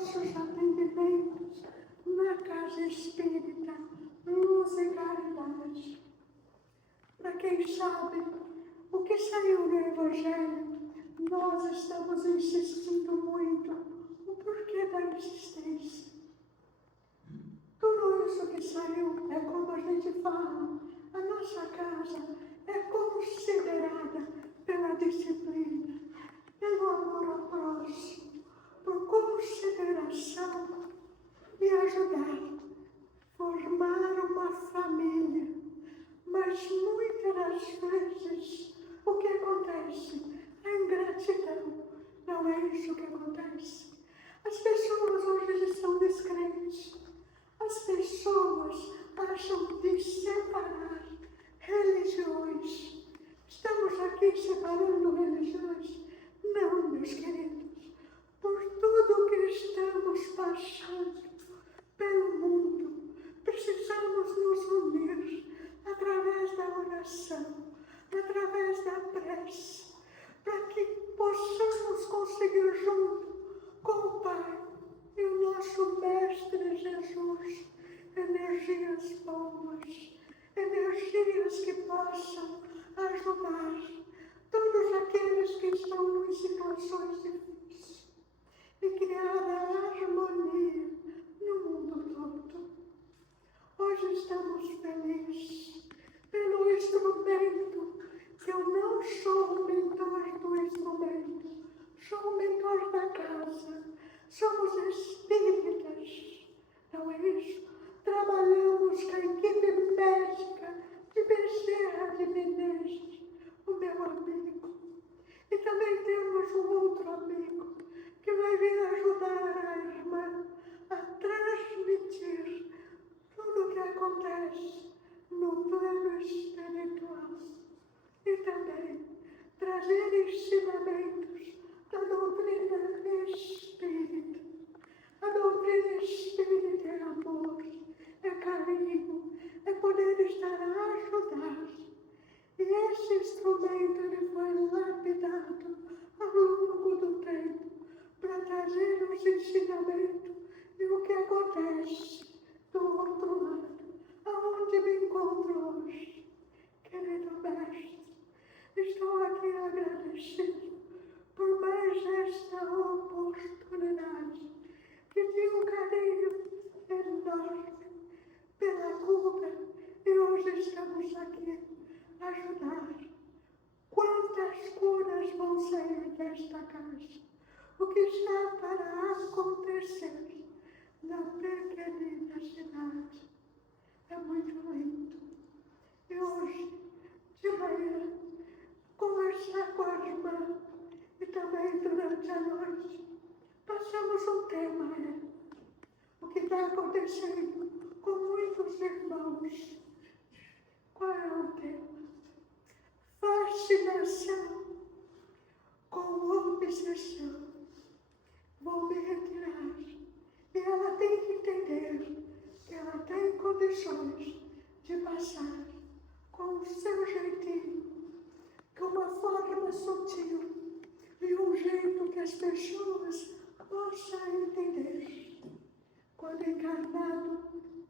nossos atendimentos na Casa Espírita Luz e Caridade. Para quem sabe o que saiu no Evangelho, nós estamos insistindo muito no porquê da insistência. Tudo isso que saiu é como a gente fala, a nossa casa é considerada pela disciplina, pelo amor ao próximo, por consideração e ajudar, formar uma família. Mas muitas das vezes o que acontece? A ingratidão. Não é isso que acontece. As pessoas hoje estão descrentes. As pessoas acham de separar religiões. Estamos aqui separando religiões? Não, meus queridos. Por tudo que estamos passando pelo mundo, precisamos nos unir através da oração, através da prece, para que possamos conseguir junto com o Pai e o nosso Mestre Jesus energias boas, energias que possam ajudar todos aqueles que estão em situações difíceis e criar a harmonia no mundo todo. Hoje estamos felizes pelo instrumento, que eu não sou o mentor do instrumento, sou o mentor da casa. Somos espíritas, não é isso? Trabalhamos com a equipe médica de Bezerra de Menezes, o meu amigo. E também temos um outro amigo que vai vir ajudar a irmã a transmitir tudo o que acontece no plano espiritual. E também trazer ensinamentos da doutrina espírita. A doutrina espírita é amor, é carinho, é poder estar a ajudar. E esse instrumento ele foi lapidado ao longo do tempo para trazer os ensinamentos e o que acontece do outro lado, aonde me encontro hoje. Querido Mestre, estou aqui agradecido por mais esta oportunidade, que tenho um carinho enorme pela cura, e hoje estamos aqui a ajudar. Quantas curas vão sair desta casa? O que está para acontecer na pequenina cidade? É muito lindo. E hoje, de manhã, conversar com a irmã e também durante a noite, passamos um tema, o que está acontecendo com muitos irmãos. Qual é o tema? Fascinação com obsessão. Vou me retirar. E ela tem que entender que ela tem condições de passar com o seu jeitinho, com uma forma sutil e um jeito que as pessoas possam entender. Quando encarnado,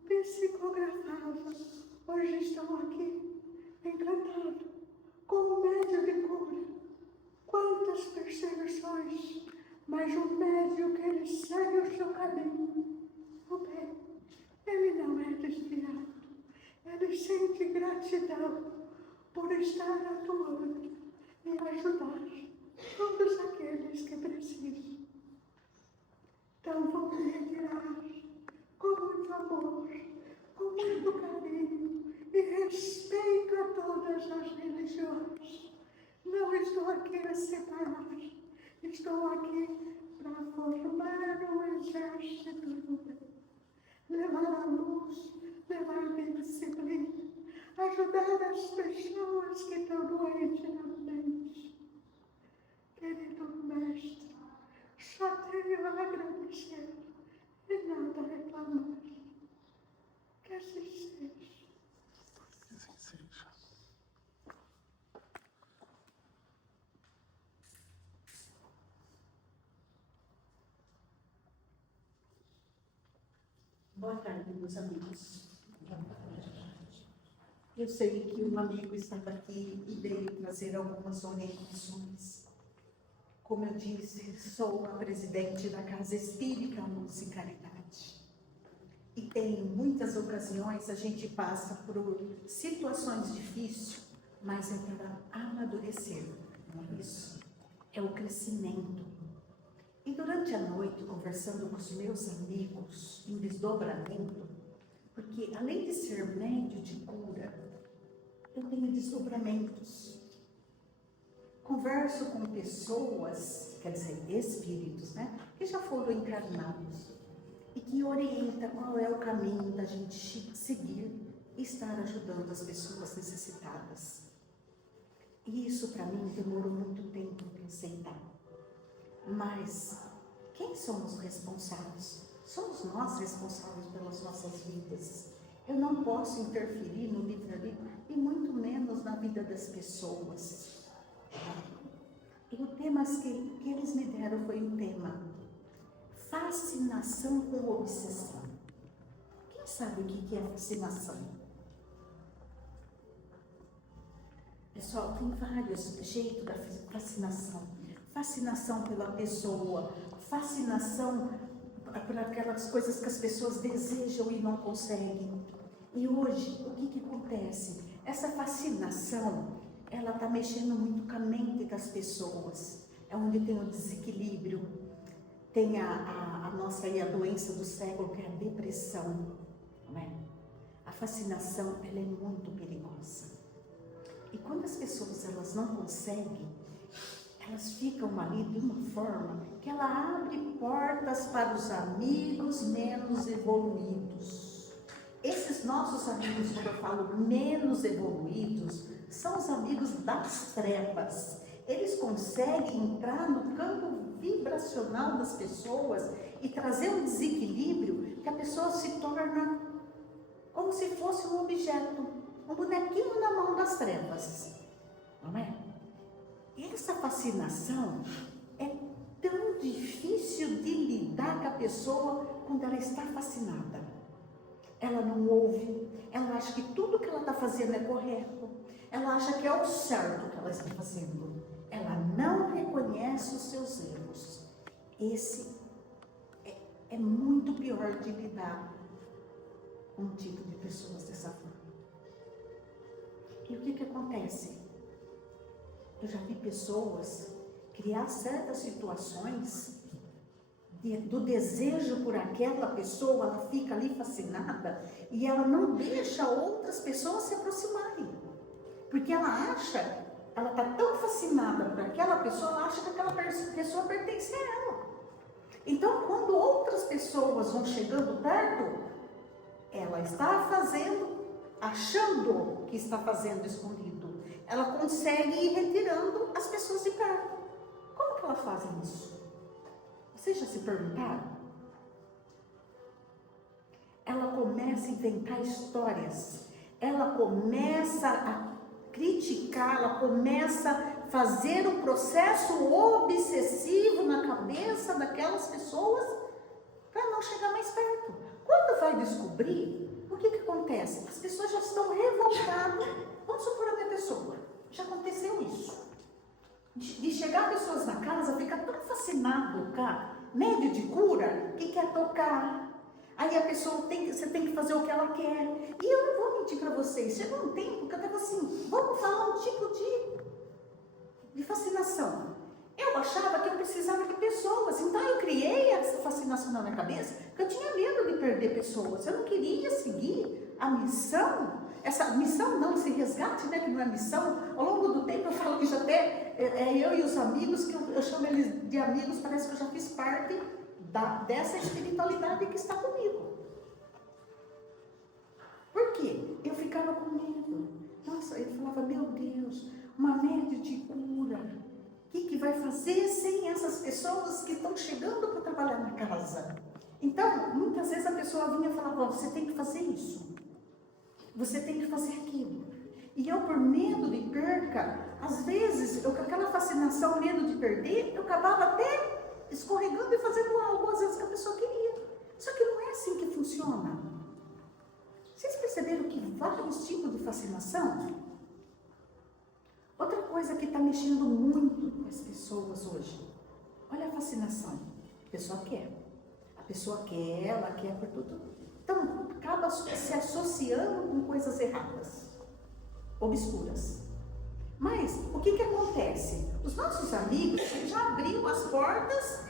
psicografava. Hoje estão aqui, encantado, com o médio de cura. Quantas perseguições, mas o médio que ele segue o seu caminho. O bem, ele não é desviado. Ele sente gratidão por estar atuando e ajudar todos aqueles que precisam. Então vou me retirar com muito amor, com muito carinho e respeito a todas as religiões. Não estou aqui a separar, estou aqui para formar um exército do bem, levar a luz, levar a disciplina, ajudar as pessoas que estão doentes na mente. Querido Mestre, só tenho a agradecer e nada a reclamar. Que assim seja. Que assim seja. tarde, meus amigos. Eu sei que um amigo estava aqui e veio trazer algumas orientações. Como eu disse, sou a presidente da Casa Espírita Luz e Caridade. E tem muitas ocasiões a gente passa por situações difíceis, mas é para amadurecer, não é isso? É o crescimento. E durante a noite, conversando com os meus amigos, em desdobramento, porque além de ser médio de cura, eu tenho desdobramentos. Converso com pessoas, quer dizer, espíritos, né? Que já foram encarnados e que orienta qual é o caminho da gente seguir e estar ajudando as pessoas necessitadas. E isso para mim demorou muito tempo para aceitar. Mas quem somos responsáveis? Somos nós responsáveis pelas nossas vidas. Eu não posso interferir no livre-arbítrio e muito menos na vida das pessoas. E o tema que eles me deram foi um tema: fascinação com obsessão. Quem sabe o que é fascinação? Pessoal, tem vários jeitos da fascinação. Fascinação pela pessoa, fascinação por aquelas coisas que as pessoas desejam e não conseguem. E hoje, o que acontece? Essa fascinação, ela está mexendo muito com a mente das pessoas. É onde tem o desequilíbrio. Tem a nossa aí, a doença do século, que é a depressão. Não é? A fascinação, ela é muito perigosa. E quando as pessoas elas não conseguem, elas ficam ali de uma forma que ela abre portas para os amigos menos evoluídos. Esses nossos amigos, quando eu falo menos evoluídos, são os amigos das trevas. Eles conseguem entrar no campo vibracional das pessoas e trazer um desequilíbrio que a pessoa se torna como se fosse um objeto, um bonequinho na mão das trevas, não é? E essa fascinação é tão difícil de lidar com a pessoa quando ela está fascinada. Ela não ouve, ela acha que tudo que ela está fazendo é correto, ela acha que é o certo que ela está fazendo. Ela não reconhece os seus erros. Esse é muito pior de lidar com um tipo de pessoas dessa forma. E o que acontece? Eu já vi pessoas criar certas situações do desejo por aquela pessoa, ela fica ali fascinada e ela não deixa outras pessoas se aproximarem. Porque ela acha, ela está tão fascinada por aquela pessoa, ela acha que aquela pessoa pertence a ela. Então, quando outras pessoas vão chegando perto, ela está fazendo, achando que está fazendo escondido. Ela consegue ir retirando as pessoas de perto. Como que ela faz isso? Vocês já se perguntaram? Ela começa a inventar histórias. Ela começa a criticar, ela começa a fazer um processo obsessivo na cabeça daquelas pessoas para não chegar mais perto. Quando vai descobrir, o que acontece? As pessoas já estão revoltadas. Vamos supor a minha pessoa. Já aconteceu isso. De chegar pessoas na casa, fica tão fascinado, cara, médio de cura, que quer tocar. Aí a pessoa você tem que fazer o que ela quer. E eu não vou mentir para vocês, chegou um tempo que eu estava assim, vamos falar um tipo de fascinação. Eu achava que eu precisava de pessoas, então eu criei essa fascinação na minha cabeça, porque eu tinha medo de perder pessoas. Eu não queria seguir a missão, essa missão não, esse resgate, né, que não é missão. Ao longo do tempo eu falo que já até eu e os amigos, que eu chamo eles de amigos, parece que eu já fiz parte dessa espiritualidade que está comigo. Por quê? Eu ficava com medo. Nossa, eu falava, meu Deus, uma média de cura. O que vai fazer sem essas pessoas que estão chegando para trabalhar na casa? Então, muitas vezes a pessoa vinha e falava, você tem que fazer isso. Você tem que fazer aquilo. E eu, por medo de perca, às vezes, eu com aquela fascinação, medo de perder, eu acabava até escorregando e fazendo algo, às vezes, que a pessoa queria. Só que não é assim que funciona. Vocês perceberam que vários tipos de fascinação? Outra coisa que está mexendo muito com as pessoas hoje. Olha a fascinação. A pessoa quer. A pessoa quer, ela quer por tudo. Então, acaba se associando com coisas erradas, obscuras. Mas, o que acontece? Os nossos amigos já abriram as portas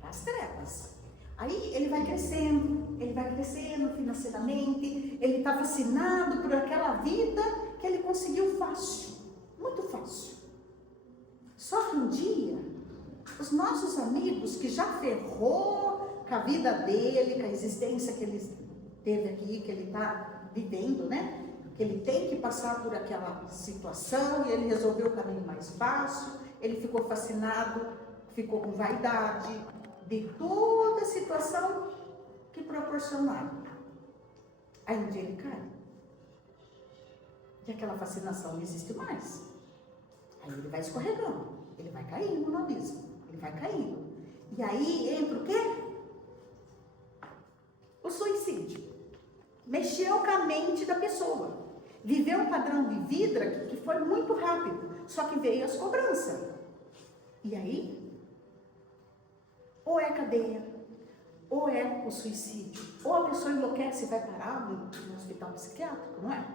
das trevas. Aí ele vai crescendo financeiramente, ele está fascinado por aquela vida que ele conseguiu fácil, muito fácil. Só que um dia, os nossos amigos que já ferrou com a vida dele, com a existência que ele teve aqui, que ele está vivendo, né? Que ele tem que passar por aquela situação e ele resolveu o caminho mais fácil, ele ficou fascinado, ficou com vaidade de toda a situação que proporcionaram. Aí um dia ele cai. E aquela fascinação não existe mais. Aí ele vai escorregando, ele vai caindo no abismo, ele vai caindo. E aí entra o quê? O suicídio. Mexeu com a mente da pessoa. Viveu um padrão de vida que foi muito rápido, só que veio as cobranças. E aí, ou é cadeia, ou é o suicídio, ou a pessoa enlouquece e vai parar no hospital psiquiátrico, não é?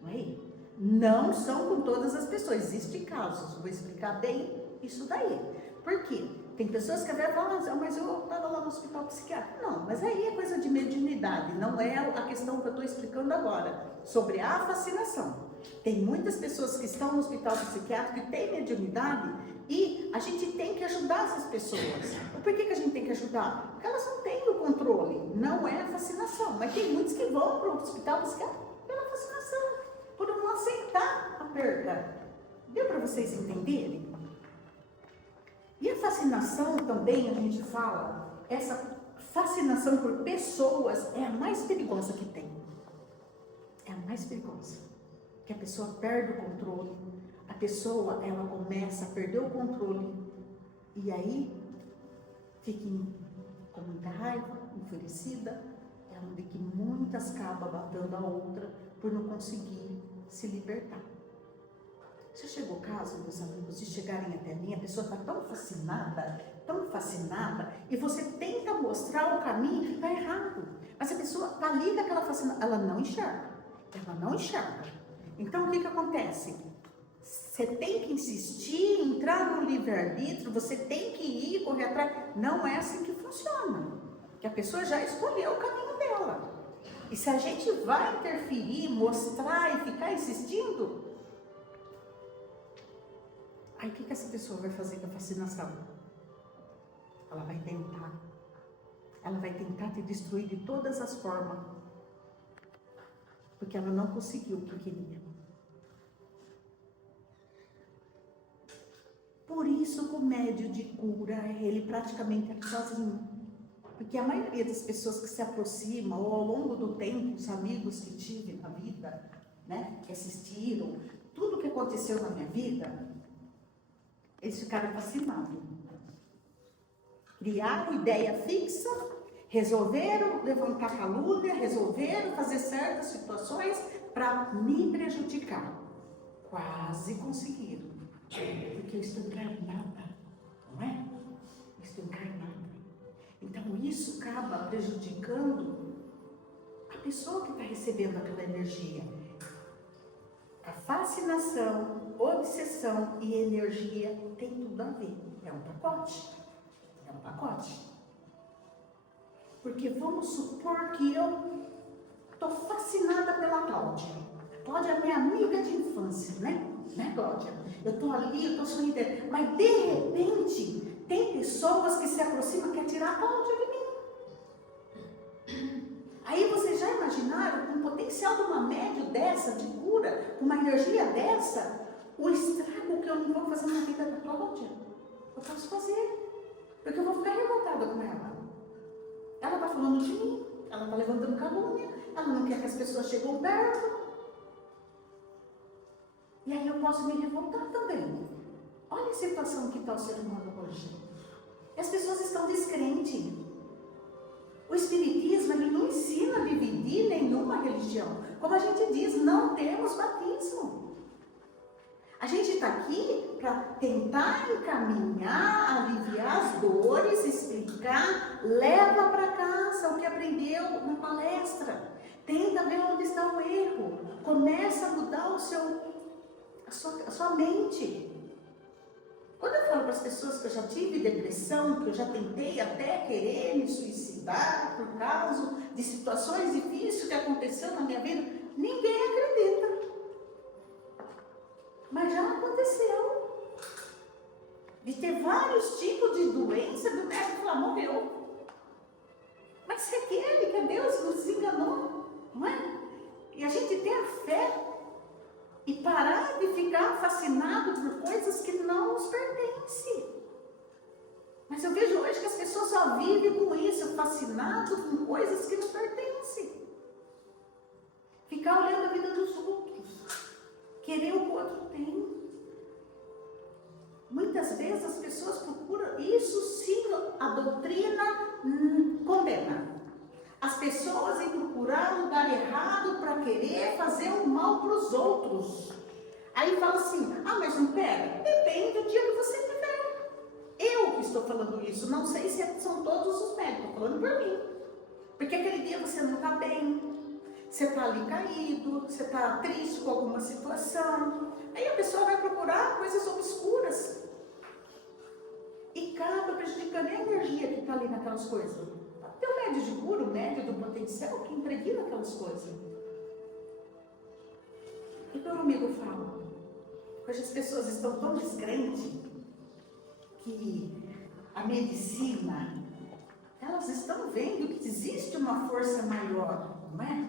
Não é? Não são com todas as pessoas, existem casos, vou explicar bem isso daí. Por quê? Tem pessoas que até falam, mas eu estava lá no hospital psiquiátrico. Não, mas aí é coisa de mediunidade, não é a questão que eu estou explicando agora, sobre a fascinação. Tem muitas pessoas que estão no hospital psiquiátrico e têm mediunidade e a gente tem que ajudar essas pessoas. Por que a gente tem que ajudar? Porque elas não têm o controle, não é a fascinação. Mas tem muitos que vão para o hospital psiquiátrico pela fascinação, por não aceitar a perda. Deu para vocês entenderem? E a fascinação também, a gente fala, essa fascinação por pessoas é a mais perigosa que tem. É a mais perigosa. Que a pessoa perde o controle, a pessoa, ela começa a perder o controle, e aí fica com muita raiva, enfurecida, é onde que muitas acabam batendo a outra por não conseguir se libertar. Já chegou o caso, meus amigos, de chegarem até mim, a pessoa está tão fascinada, e você tenta mostrar o caminho que está errado. Mas a pessoa está ali naquela fascinação, ela não enxerga. Então, o que acontece? Você tem que insistir, entrar no livre-arbítrio, você tem que ir, correr atrás. Não é assim que funciona. Que a pessoa já escolheu o caminho dela. E se a gente vai interferir, mostrar e ficar insistindo, aí o que essa pessoa vai fazer com a fascinação? Ela vai tentar te destruir de todas as formas, porque ela não conseguiu o que queria. Por isso que o médium de cura, ele praticamente é sozinho. Porque a maioria das pessoas que se aproximam, ou ao longo do tempo, os amigos que tive na vida, né, que assistiram, tudo que aconteceu na minha vida, eles ficaram fascinados. Criaram ideia fixa, resolveram levantar calúnia, resolveram fazer certas situações para me prejudicar. Quase conseguiram. Porque eu estou encarnada, não é? Eu estou encarnada. Então isso acaba prejudicando a pessoa que está recebendo aquela energia. A fascinação, obsessão e energia tem tudo a ver. É um pacote. Porque vamos supor que eu estou fascinada pela Cláudia. Cláudia é minha amiga de infância, né, Cláudia? Eu estou ali, eu estou sorrindo. Mas de repente, tem pessoas que se aproximam e querem tirar a Cláudia de mim. Aí vocês já imaginaram, com o potencial de uma médium dessa, de cura, com uma energia dessa, o estrago que eu não vou fazer na vida da Cláudia? Eu posso fazer. Porque eu vou ficar revoltada com ela. Ela está falando de mim, ela está levantando calúnia, ela não quer que as pessoas cheguem perto. E aí eu posso me revoltar também. Olha a situação que está o ser humano hoje. As pessoas estão descrentes. O Espiritismo, ele não ensina a dividir nenhuma religião. Como a gente diz, não temos batismo. A gente está aqui para tentar encaminhar, aliviar as dores, explicar, leva para casa o que aprendeu na palestra. Tenta ver onde está o erro. Começa a mudar a sua mente. Quando eu falo para as pessoas que eu já tive depressão, que eu já tentei até querer me suicidar por causa de situações difíceis que aconteceu na minha vida, ninguém acredita. Mas já aconteceu. De ter vários tipos de doença, do médico falar, morreu. Mas se aquele que é Deus nos enganou, não é? E a gente ter a fé e parar de ficar fascinado por coisas que não nos pertencem. Mas eu vejo hoje que as pessoas só vivem com isso, fascinadas com coisas que não pertencem. Ficar olhando a vida dos outros, querer o que o outro tem. Muitas vezes as pessoas procuram, isso sim, a doutrina condena. As pessoas em procurar um lugar errado para querer fazer o mal para os outros. Aí fala assim, mas não pega? Depende do dia que você tiver. Eu que estou falando isso, não sei se são todos os médicos, estou falando por mim. Porque aquele dia você não está bem, você está ali caído, você está triste com alguma situação. Aí a pessoa vai procurar coisas obscuras. E acaba prejudicando a energia que está ali naquelas coisas. Tem o médio de cura, o médio do potencial que impregna aquelas coisas. E meu amigo fala, hoje as pessoas estão tão descrentes que a medicina, elas estão vendo que existe uma força maior, não é?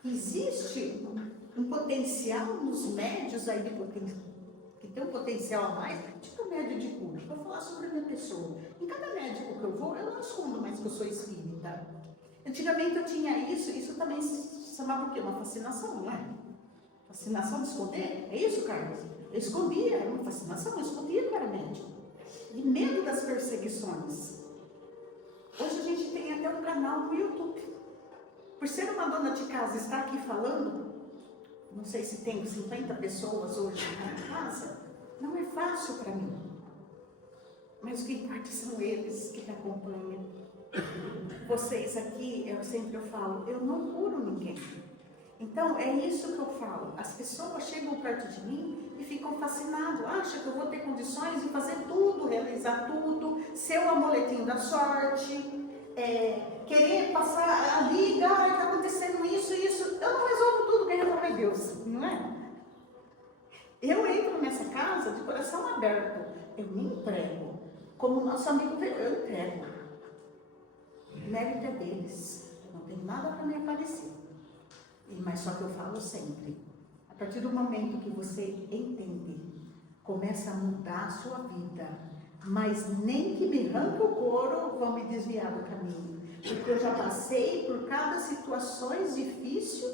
Que existe um potencial nos médios aí que tem um potencial a mais, tipo médio de cura, para falar sobre a minha pessoa. Em cada médico que eu vou, eu não escondo mais que eu sou espírita. Antigamente eu tinha isso também se chamava o quê? Uma fascinação, não é? Fascinação de esconder? É isso, Carlos? Eu escondia, era uma fascinação, eu escondia que era médico. De medo das perseguições. Hoje a gente tem até um canal no YouTube. Por ser uma dona de casa estar aqui falando, não sei se tem 50 pessoas hoje na casa, não é fácil para mim. Mas o que importa são eles que me acompanham. Vocês aqui, eu sempre falo, eu não curo ninguém. Então, é isso que eu falo. As pessoas chegam perto de mim e ficam fascinadas. Acham que eu vou ter condições de fazer tudo, realizar tudo, ser o amuletinho da sorte, querer passar a liga, está acontecendo isso. Eu não resolvo tudo, quem resolve é Deus, não é? Eu entro nessa casa de coração aberto. Eu me entrego. Como o nosso amigo veio, eu entrego. O mérito é deles. Eu não tenho nada para me aparecer. Mas só que eu falo sempre, a partir do momento que você entende, começa a mudar a sua vida, mas nem que me arranque o couro vão me desviar do caminho, porque eu já passei por cada situações difícil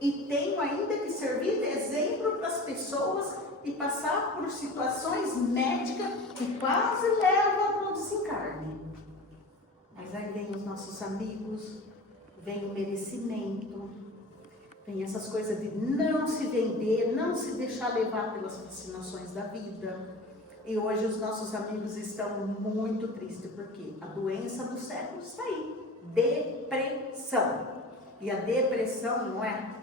e tenho ainda que servir de exemplo para as pessoas e passar por situações médicas que quase levam para o desencarne. Mas aí vem os nossos amigos, vem o merecimento, tem essas coisas de não se vender, não se deixar levar pelas fascinações da vida. E hoje os nossos amigos estão muito tristes, porque a doença do século está aí. Depressão. E a depressão, não é?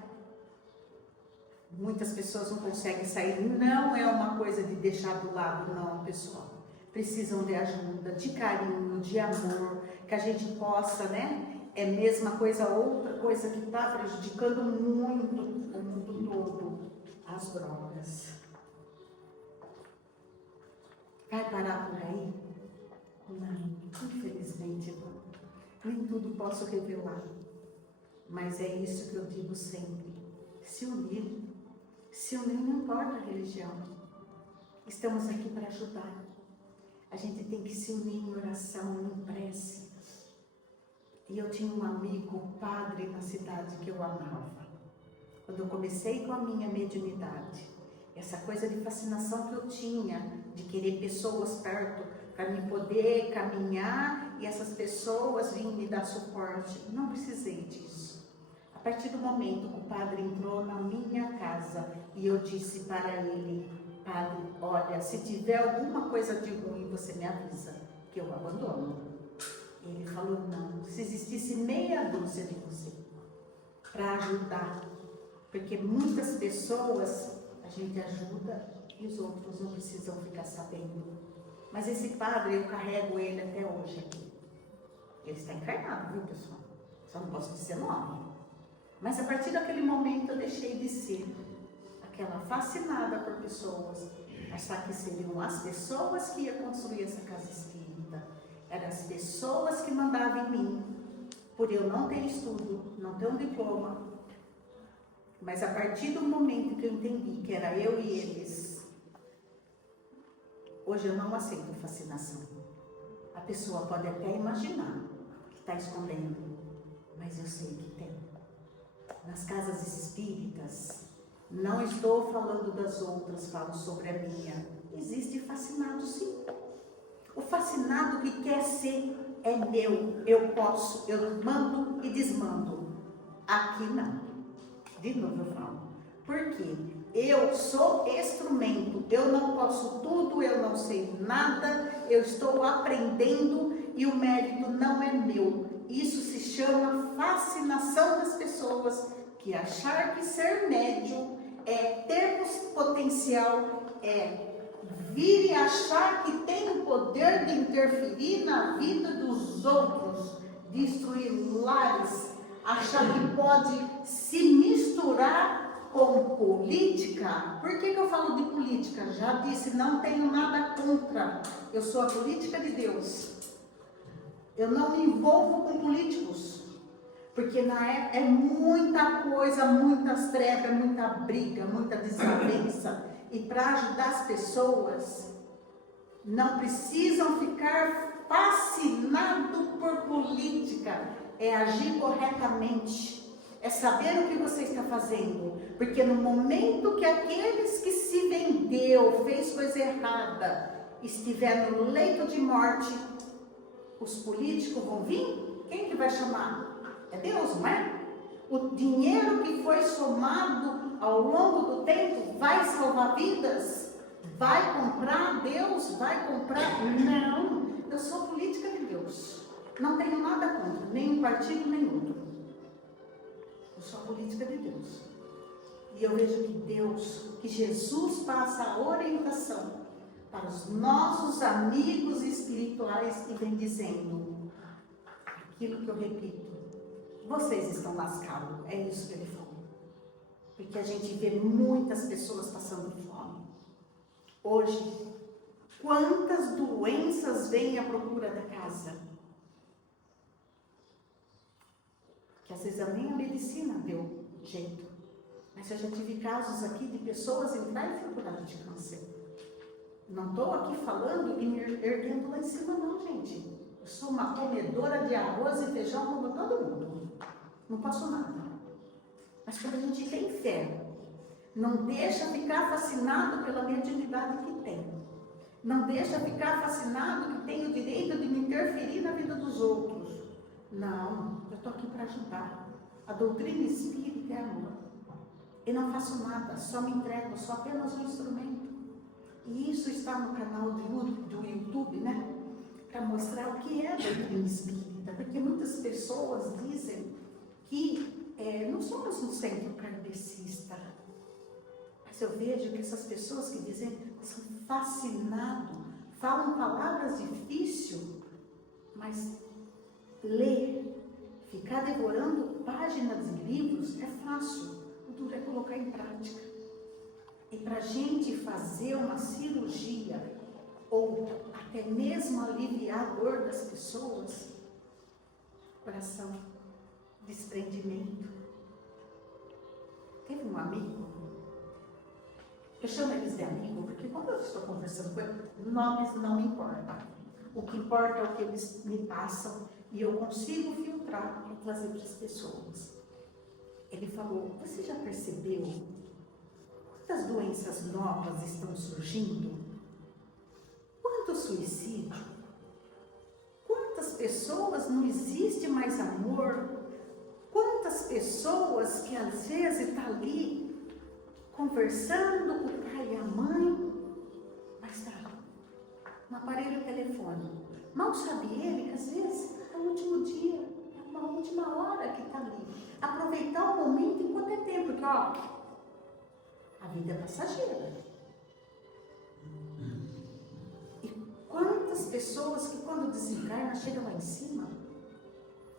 Muitas pessoas não conseguem sair. Não é uma coisa de deixar do lado, não, pessoal. Precisam de ajuda, de carinho, de amor, que a gente possa, né? É a mesma coisa, outra coisa que está prejudicando muito o mundo todo, as drogas. Vai parar por aí? Não, infelizmente não. Nem tudo posso revelar. Mas é isso que eu digo sempre. Se unir. Se unir não importa a religião. Estamos aqui para ajudar. A gente tem que se unir em oração, em prece. E eu tinha um amigo, padre na cidade que eu amava. Quando eu comecei com a minha mediunidade, essa coisa de fascinação que eu tinha, de querer pessoas perto, para me poder caminhar e essas pessoas virem me dar suporte. Não precisei disso. A partir do momento que o padre entrou na minha casa e eu disse para ele: padre, olha, se tiver alguma coisa de ruim, você me avisa, que eu abandono. Ele falou: não, se existisse meia dúzia de você para ajudar, porque muitas pessoas a gente ajuda e os outros não precisam ficar sabendo. Mas esse padre, eu carrego ele até hoje aqui. Ele está encarnado, viu, pessoal? Só não posso dizer nome. Mas a partir daquele momento eu deixei de ser aquela fascinada por pessoas, achar que seriam as pessoas que iam construir essa casa espírita. Eram as pessoas que mandavam em mim, por eu não ter estudo, não ter um diploma. Mas a partir do momento que eu entendi que era eu e eles, hoje eu não aceito fascinação. A pessoa pode até imaginar que está escondendo, mas eu sei que tem. Nas casas espíritas, não estou falando das outras, falo sobre a minha. Existe fascinado, sim. O fascinado que quer ser é meu, eu posso, eu mando e desmando. Aqui não. De novo eu falo. Por quê? Eu sou instrumento, eu não posso tudo, eu não sei nada, eu estou aprendendo e o mérito não é meu. Isso se chama fascinação das pessoas, que achar que ser médium é ter potencial, é vir e achar que tem o poder de interferir na vida dos outros, destruir lares, achar que pode se misturar com política. Por que eu falo de política? Já disse, não tenho nada contra. Eu sou a política de Deus. Eu não me envolvo com políticos, porque na época é muita coisa, muitas trevas, muita briga, muita desavença. E para ajudar as pessoas, não precisam ficar fascinados por política. É agir corretamente, é saber o que você está fazendo. Porque no momento que aqueles que se vendeu, fez coisa errada, estiver no leito de morte, os políticos vão vir? Quem que vai chamar? É Deus, não é? O dinheiro que foi somado ao longo do tempo vai salvar vidas? Vai comprar Deus? Vai comprar? Não, eu sou política de Deus. Não tenho nada contra, nem um partido, nem outro. Eu sou a política de Deus. E eu vejo que Deus, que Jesus passa a orientação para os nossos amigos espirituais e vem dizendo aquilo que eu repito. Vocês estão lascados, é isso que ele falou. Porque a gente vê muitas pessoas passando fome. Hoje, quantas doenças vêm à procura da casa? Que às vezes nem a medicina deu jeito. Mas eu já tive casos aqui de pessoas entrarem em dificuldade de câncer. Não estou aqui falando e me erguendo lá em cima não, gente. Eu sou uma comedora de arroz e feijão como todo mundo. Não posso nada. Mas quando a gente tem fé, não deixa ficar fascinado pela mediunidade que tem. Não deixa ficar fascinado que tem o direito de me interferir na vida dos outros. Não, eu estou aqui para ajudar. A doutrina espírita é amor. Eu não faço nada, só me entrego, sou apenas um instrumento. E isso está no canal do YouTube, né? Para mostrar o que é a doutrina espírita. Porque muitas pessoas dizem que não somos um centro kardecista. Mas eu vejo que essas pessoas que dizem são fascinados, falam palavras difíceis, mas ler, ficar devorando páginas de livros é fácil. O duro é colocar em prática. E para a gente fazer uma cirurgia, ou até mesmo aliviar a dor das pessoas, coração, desprendimento. Teve um amigo, eu chamo eles de amigo, porque quando eu estou conversando com eles, nomes não me importam. O que importa é o que eles me passam e eu consigo filtrar e trazer para as pessoas. Ele falou, você já percebeu quantas doenças novas estão surgindo? quanto suicídio, quantas pessoas não existe mais amor, quantas pessoas que às vezes está ali conversando com o pai e a mãe, mas está no aparelho telefônico. Mal sabe ele que às vezes é o último dia, é a última hora que está ali. Aproveitar o momento enquanto é tempo, porque ó, a vida é passageira. E quantas pessoas que quando desencarnam chegam lá em cima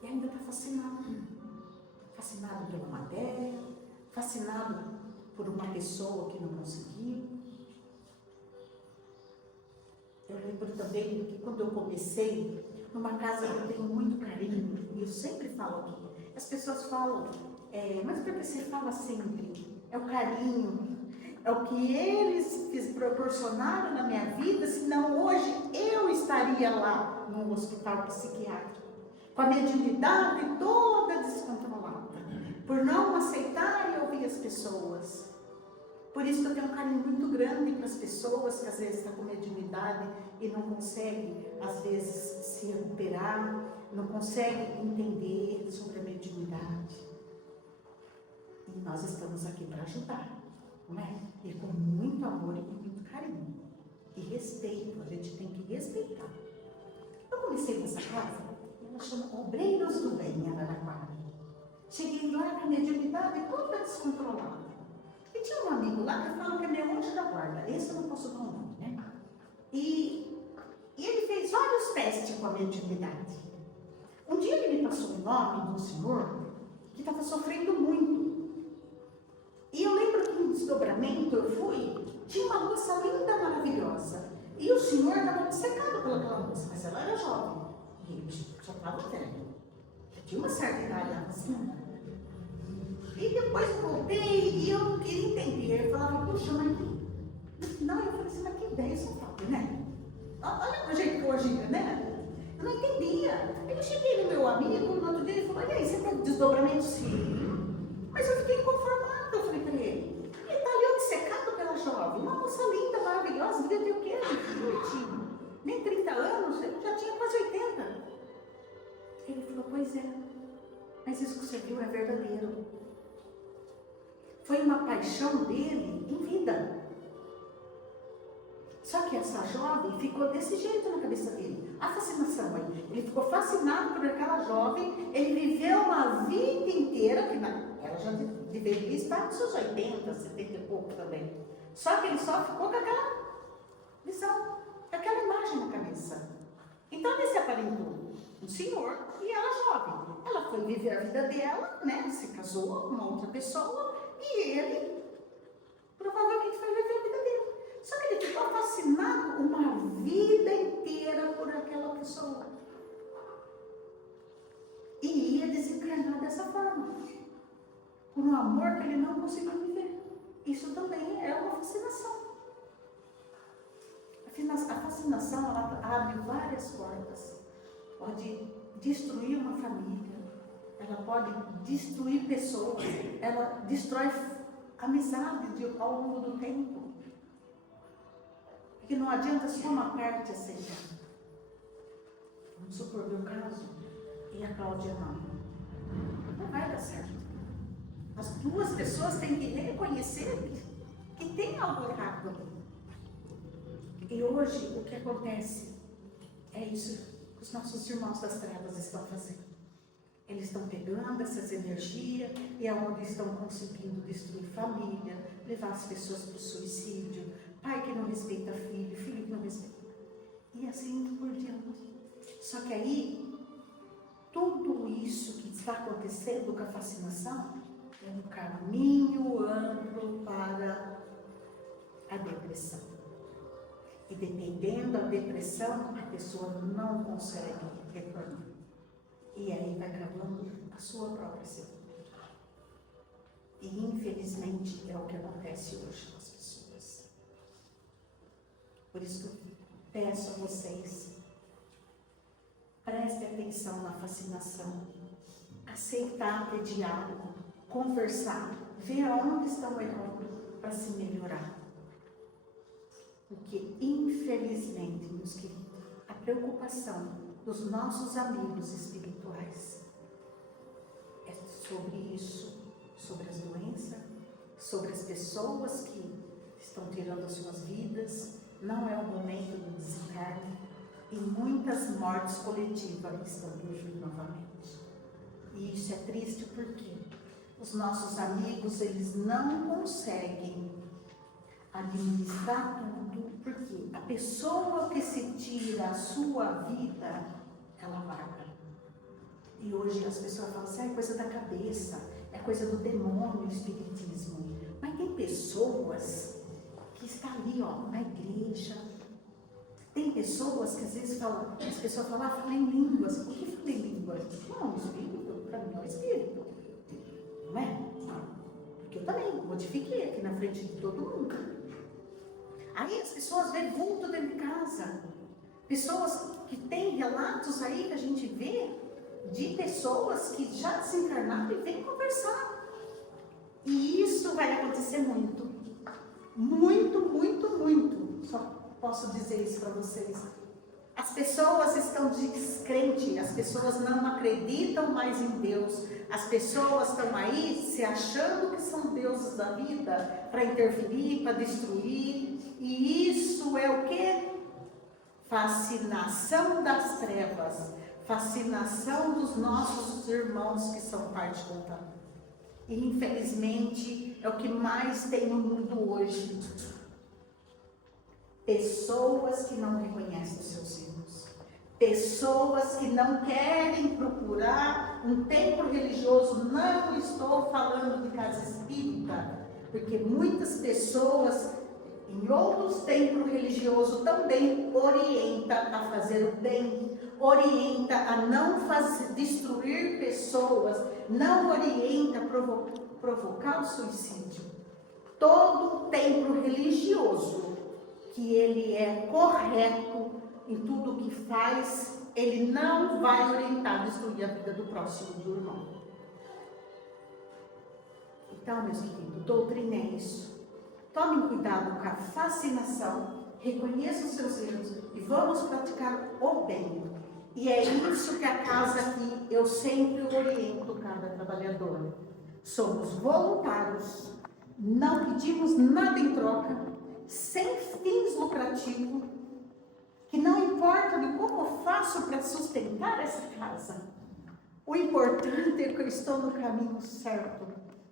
e ainda está fascinado. Fascinado pela matéria, fascinado por uma pessoa que não conseguiu. Eu lembro também que quando eu comecei, numa casa que eu tenho muito carinho, e eu sempre falo aqui, as pessoas falam, mas por que você fala sempre? É o carinho, é o que eles proporcionaram na minha vida, senão hoje eu estaria lá no hospital psiquiátrico, com a mediunidade toda descontrolada, por não aceitar e ouvir as pessoas. Por isso que eu tenho um carinho muito grande para as pessoas que às vezes estão com mediunidade e não conseguem, às vezes, se recuperar, não conseguem entender sobre a mediunidade. E nós estamos aqui para ajudar, não é? E com muito amor e com muito carinho. E respeito, a gente tem que respeitar. Eu comecei nessa casa, ela chama Obreiros do Bem, em Araraquara. Cheguei lá com a mediunidade toda descontrolada. E tinha um amigo lá que falou que é meu anjo da guarda. Esse eu não posso dar o nome, né? E ele fez vários testes com a mediunidade. Um dia ele me passou o nome de um senhor que estava sofrendo muito. E eu lembro que no desdobramento eu fui, tinha uma moça linda, maravilhosa. E o senhor estava obcecado pelaquela moça, mas ela era jovem. E ele já estava velho. Já tinha uma certa idade assim. E depois eu voltei e eu não queria entender. Eu falava, puxa, mas não, eu falei assim, mas que ideia isso top, né? Olha o jeito que hoje, né? Eu não entendia. Aí eu cheguei no meu amigo, no outro dia, ele falou, e aí, você tem desdobramento? Sim. Mas eu fiquei inconformada, eu falei para ele. Ele está ali obcecado pela jovem, uma moça linda, maravilhosa, devia ter o quê? Ele tinha nem 30 anos, ele já tinha quase 80. Ele falou, pois é, mas isso que você viu é verdadeiro. Foi uma paixão dele em vida. Só que essa jovem ficou desse jeito na cabeça dele. A fascinação aí. Ele ficou fascinado por aquela jovem. Ele viveu uma vida inteira, que ela já deveria estar nos seus 80, 70 e pouco também. Só que ele só ficou com aquela visão, com aquela imagem na cabeça. Então ele se aparentou um senhor e ela jovem. Ela foi viver a vida dela, né? Se casou com uma outra pessoa. E ele provavelmente foi viver a vida dele. Só que ele ficou fascinado uma vida inteira por aquela pessoa. E ia desencarnar dessa forma. Por um amor que ele não conseguiu viver. Isso também é uma fascinação. A fascinação, ela abre várias portas. Pode destruir uma família. Ela pode destruir pessoas, ela destrói amizade ao longo do tempo. Porque não adianta só uma parte aceitar. Vamos supor meu caso, e a Cláudia não. Não vai dar certo. As duas pessoas têm que reconhecer que tem algo errado ali. E hoje o que acontece é isso que os nossos irmãos das trevas estão fazendo. Eles estão pegando essas energias e é onde estão conseguindo destruir família, levar as pessoas para o suicídio, pai que não respeita filho, filho que não respeita. E assim por diante. Só que aí, tudo isso que está acontecendo com a fascinação é um caminho amplo para a depressão. E dependendo da depressão, a pessoa não consegue retornar. E aí vai acabando a sua própria sepultura. E infelizmente é o que acontece hoje com as pessoas. Por isso que eu peço a vocês, prestem atenção na fascinação, aceitar ter diálogo, conversar, ver aonde estão errando para se melhorar. Porque, infelizmente, meus queridos, a preocupação dos nossos amigos espirituais é sobre isso, sobre as doenças, sobre as pessoas que estão tirando as suas vidas. Não é o momento do desencarne e muitas mortes coletivas estão surgindo novamente. E isso é triste porque os nossos amigos, eles não conseguem administrar tudo, porque a pessoa que se tira a sua vida, ela larga. E hoje as pessoas falam assim, é coisa da cabeça, é coisa do demônio, o espiritismo. Mas tem pessoas que estão ali, ó, na igreja. Tem pessoas que às vezes falam, as pessoas falam, fala em línguas. Por que fala em línguas? Não, o espírito, para mim é o espírito. Não é? Porque eu também modifiquei aqui na frente de todo mundo. Aí as pessoas veem vulto dentro de casa. Pessoas que têm relatos aí que a gente vê de pessoas que já desencarnaram e vêm conversar. E isso vai acontecer muito. Muito, muito, muito. Só posso dizer isso para vocês. As pessoas estão descrentes, as pessoas não acreditam mais em Deus. As pessoas estão aí se achando que são deuses da vida para interferir, para destruir. E isso é o quê? Fascinação das trevas, fascinação dos nossos irmãos que são parte contada. E infelizmente é o que mais tem no mundo hoje. Pessoas que não reconhecem os seus erros. Pessoas que não querem procurar um templo religioso. Não estou falando de casa espírita, porque muitas pessoas em outros templos religiosos também orienta a fazer o bem, orienta a não destruir pessoas, não orienta a provocar o suicídio. Todo templo religioso que ele é correto em tudo que faz, ele não vai orientar a destruir a vida do próximo, do irmão. Então, meus queridos, doutrina é isso. Tomem cuidado com a fascinação, reconheçam os seus erros e vamos praticar o bem. E é isso que a casa aqui eu sempre oriento cada trabalhador. Somos voluntários, não pedimos nada em troca, sem fins lucrativos, que não importa de como eu faço para sustentar essa casa. O importante é que eu estou no caminho certo,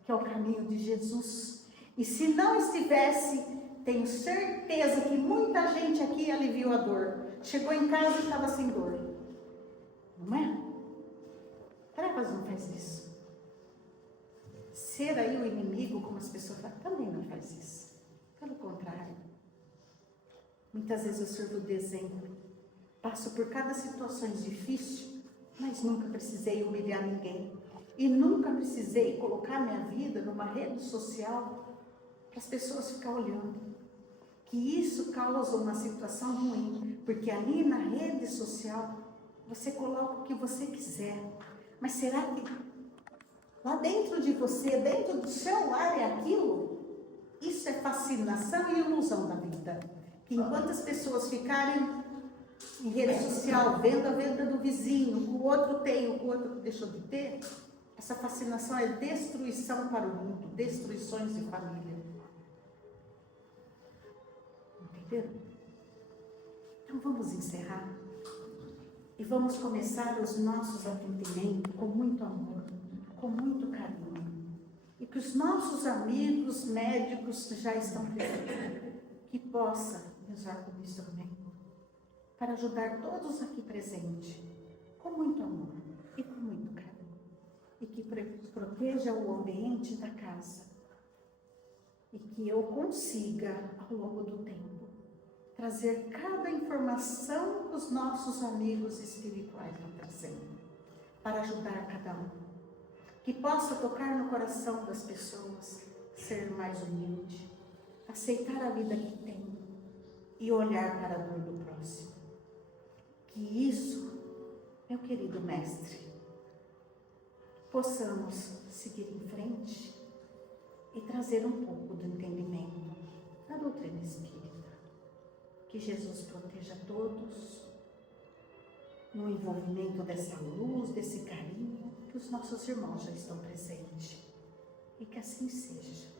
que é o caminho de Jesus. E se não estivesse, tenho certeza que muita gente aqui aliviou a dor. Chegou em casa e estava sem dor. Não é? Trevas não faz isso. Ser aí o inimigo, como as pessoas falam, também não faz isso. Pelo contrário. Muitas vezes eu sirvo de exemplo. Passo por cada situação difícil, mas nunca precisei humilhar ninguém. E nunca precisei colocar minha vida numa rede social para as pessoas ficarem olhando. Que isso causa uma situação ruim. Porque ali na rede social, você coloca o que você quiser. Mas será que lá dentro de você, dentro do seu lar é aquilo? Isso é fascinação e ilusão da vida. Que enquanto as pessoas ficarem em rede social, vendo a vida do vizinho, o outro tem, o outro deixou de ter, essa fascinação é destruição para o mundo, destruições de família. Entenderam? Então vamos encerrar e vamos começar os nossos atendimentos com muito amor, com muito carinho. E que os nossos amigos médicos que já estão presentes, que possam usar como instrumento para ajudar todos aqui presentes, com muito amor e com muito carinho. E que proteja o ambiente da casa. E que eu consiga, ao longo do tempo, trazer cada informação que os nossos amigos espirituais vão trazendo, para ajudar cada um. Que possa tocar no coração das pessoas, ser mais humilde, aceitar a vida que tem e olhar para a dor do próximo. Que isso, meu querido mestre, possamos seguir em frente e trazer um pouco do entendimento da doutrina espírita. Que Jesus proteja todos no envolvimento dessa luz, desse carinho, que os nossos irmãos já estão presentes. E que assim seja.